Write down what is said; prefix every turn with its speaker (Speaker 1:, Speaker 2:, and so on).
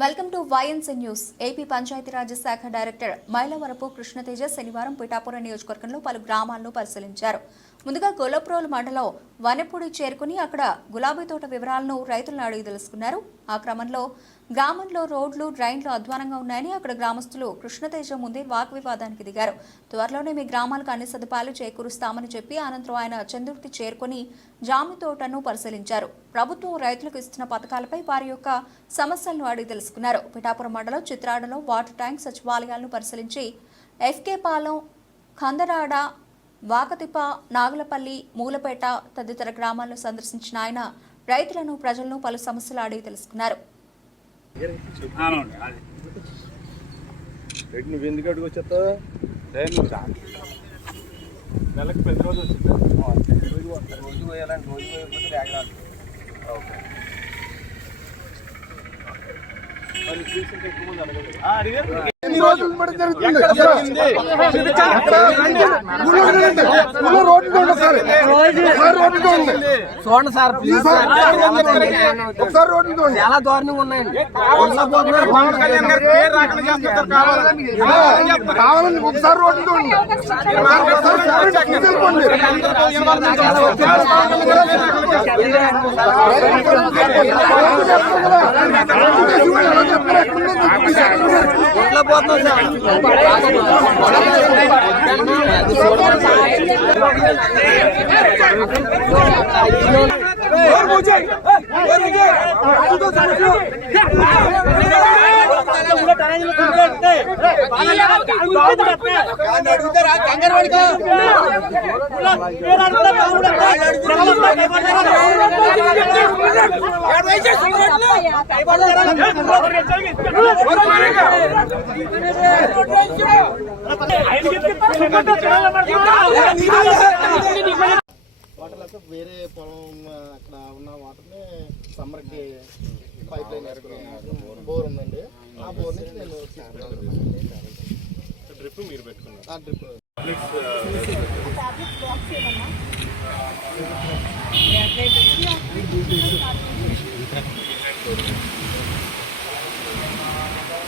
Speaker 1: Welcome to YNC news AP Panchayati Raj శాఖ director Mylavarapu Krishna Teja శనివారం పిఠాపురం నియోజకవర్గంలో పలు గ్రామాలను పరిశీలించారు. ముందుగా గొల్లప్రోలు మండలం వనపూడి చేరుకుని అక్కడ గులాబీ తోట వివరాలను రైతులను అడిగి తెలుసుకున్నారు. ఆ క్రమంలో గ్రామంలో రోడ్లు డ్రైన్లు అధ్వానంగా ఉన్నాయని అక్కడ గ్రామస్తులు కృష్ణతేజ ముందే వాగ్వివాదానికి దిగారు. త్వరలోనే మీ గ్రామాలకు అన్ని సదుపాయాలు చేకూరుస్తామని చెప్పి అనంతరం ఆయన చందుర్తి చేరుకుని జామి తోటను పరిశీలించారు. ప్రభుత్వం రైతులకు ఇస్తున్న పథకాలపై వారి యొక్క సమస్యలను అడిగి తెలుసుకున్నారు. పిఠాపురం మండలం చిత్రాడలో వాటర్ ట్యాంక్ సచివాలయాలను పరిశీలించి ఎఫ్కే పాలెం కందరాడ వాకతిప్ప నాగులపల్లి మూలపేట తదితర గ్రామాలను సందర్శించిన ఆయన రైతులను ప్రజలను పలు సమస్యలు అడిగి తెలుసుకున్నారు.
Speaker 2: నెలకు ప్రతిరోజు వచ్చిందా
Speaker 3: రోజు రోజు పోయాలంటే రోజు పోయకపోతే
Speaker 4: చూడండి సార్
Speaker 3: ఒకసారి రోడ్డు
Speaker 4: చాలా దారుణంగా ఉన్నాయండి
Speaker 2: కావాలని
Speaker 3: కావాలండి ఒకసారి రోడ్డు ఒకసారి ఒకసారి తీసుకెళ్ళిపోండి.
Speaker 4: ఎట్లా పోతున్నాం సార్
Speaker 5: వాటర్ అయితే వేరే పొలం అక్కడ ఉన్న వాటర్ని సమ్మర్కి పైప్ లైన్ వేసుకున్నాను బోర్ ఉందండి. ఆ బోర్ నుంచి నేను
Speaker 2: డ్రిప్ మీరు పెట్టుకున్నారు.
Speaker 5: ఆ డ్రిప్.
Speaker 1: టాబ్లెట్ బాక్స్ ఏమన్నా